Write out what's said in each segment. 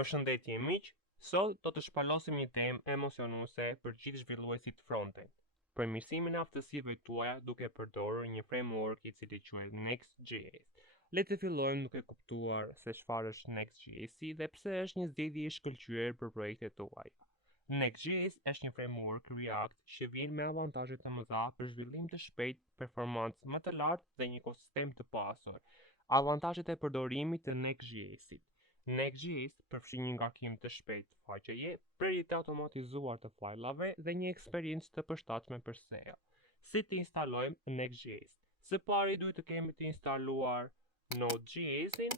Përshëndetje miq, sot do të shpalosim një temë emocionuese për gjithë zhvilluesit frontend. Përmirësimin e aftësive tuaja duke përdorur një framework i cili quhet Next.js. Le të fillojmë duke kuptuar se çfarë është Next.js dhe pse është një zgjedhje e shkëlqyer për projektet tuaja. Next.js është një framework React që vjen me avantazhe të mëdha për zhvillim të shpejtë, performancë më të lartë dhe një ekosistem të pasur. Avantazhet e përdorimit të Next.js-it. Next.js përfshin një ngarkim të shpejtë faqeje, prerje automatizuar të fajlave dhe një eksperiencë të përshtatshme për SEO. Si të instalojmë Next.js? Së pari duhet të kemi të instaluar Node.js-in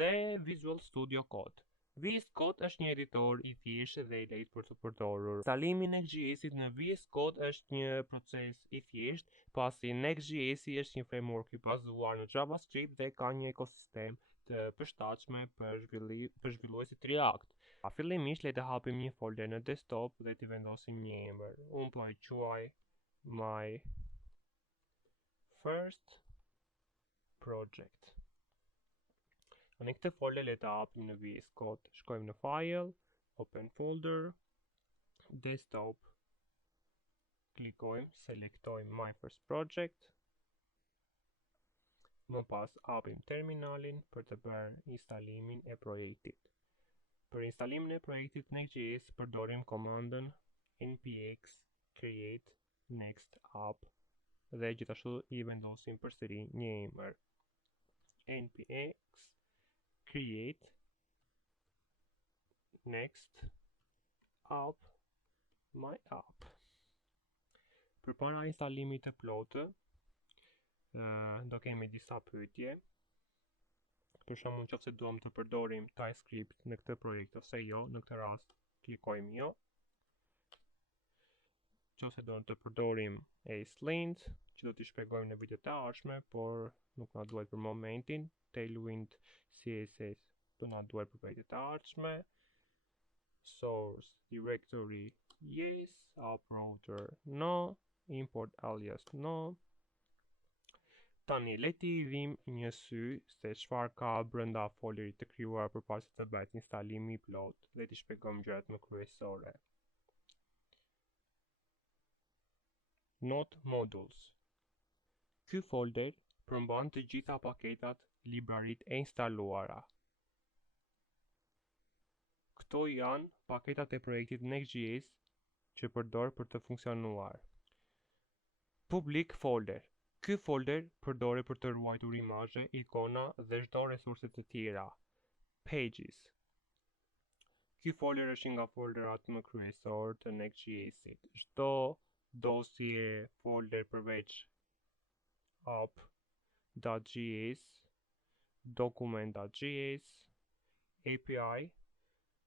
dhe Visual Studio Code. VS Code është një editor i thjeshtë dhe i lehtë për të përdorur. Instalimi i Next.js-it në VS Code është një proces i thjeshtë, pasi Next.js është një framework i bazuar në JavaScript dhe ka një ekosistem të përshtatshme për zhvilluesit React. Fillimisht le të hapim një folder në desktop dhe të vendosim një emër. Unë po e quaj my first project. Në këtë folder le të hapim në VS Code, shkojmë në file, open folder, desktop, klikojmë, selektojmë my first project. Më pas hapim terminalin për të bërë instalimin e projektit. Për instalimin e projektit Next.js përdorim komandën npx create next app dhe gjithashtu i vendosim përsëri një emër. npx create next app my app. Përpara instalimit të plotë, do kemi disa pyetje. Për shembull, nëse duam të përdorim Transcript në këtë projekt ose jo, në këtë rast klikojmë jo. Nëse duam të përdorim Tailwind, që do t'i shpjegojmë në videot e ardhshme, por nuk na duhet për momentin. Tailwind CSS do na duhet për projektet e ardhshme. Source directory yes, app router no, import alias no. Tani le t'i hidhim një sy se çfarë ka brenda folderit të krijuar përpara se të bëhet instalimi i plot dhe t'i shpjegojmë gjërat më kryesore. Not modules. Ky folder përmban të gjitha paketat, librarit e instaluara. Këto janë paketat e projektit Next.js që përdor për të funksionuar. Public folder. Ky folder përdoret për të ruajtur imazhe, ikona dhe çdo resurse të tjera. Pages. Ky folder është nga folderat më kryesor të Next.js-it. Çdo dosje, folder përveç app.js, document.js, API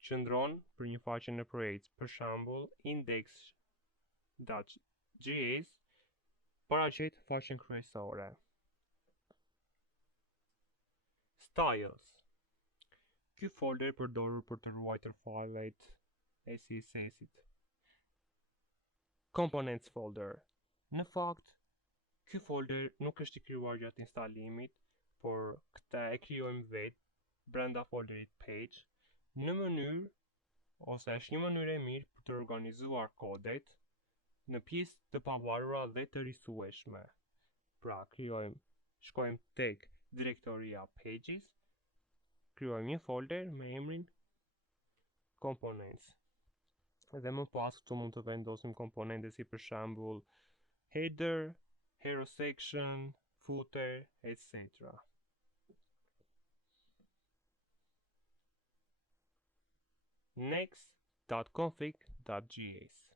qëndron për një faqe në projekt, për shembull index.js paraqet faqen kryesore. Styles. Ky folder përdorur për të ruajtur fajlet e CSS-it. Components folder. Në fakt, ky folder nuk është i krijuar gjatë instalimit, por këtë e krijojmë vetë brenda folderit page në mënyrë ose është një mënyrë e mirë për të organizuar kodet në pjesë të pavarura dhe të risueshme. Pra, shkojmë tek direktoria pages, krijojmë një folder me emrin components. Dhe më pas këtu mund të vendosim komponente si për shembull header, hero section, footer, etc. Next.config.js.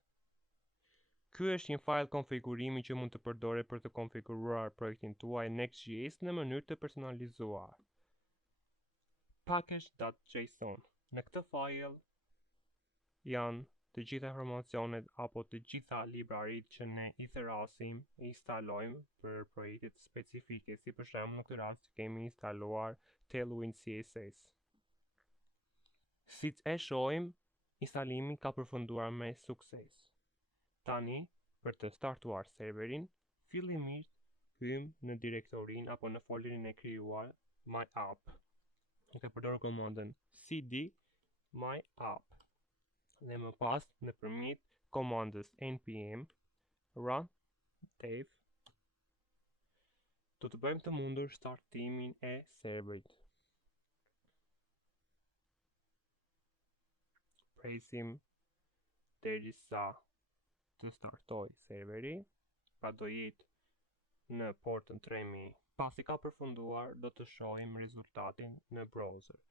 Ky është një file konfigurimi që mund të përdoret për të konfiguruar projektin tuaj Next.js në mënyrë të personalizuar. Package.json. Në këtë file janë të gjitha informacionet apo të gjitha librarit që ne i therasim, i instalojmë për projektet specifike, si për shembull në këtë rast kemi instaluar Tailwind CSS. Siç e shohim, instalimi ka përfunduar me sukses. Tani, për të startuar serverin, fillimisht hyjmë në direktorin apo në folderin e krijuar my app. Ne ka përdorur komandën cd my app. Dhe më pas nëpërmjet komandës npm run dev do të bëjmë të mundur startimin e serverit. Presim derisa të startoj serveri, pra do jetë në portën 3000. Pasi ka përfunduar, do të shohim rezultatin në browser.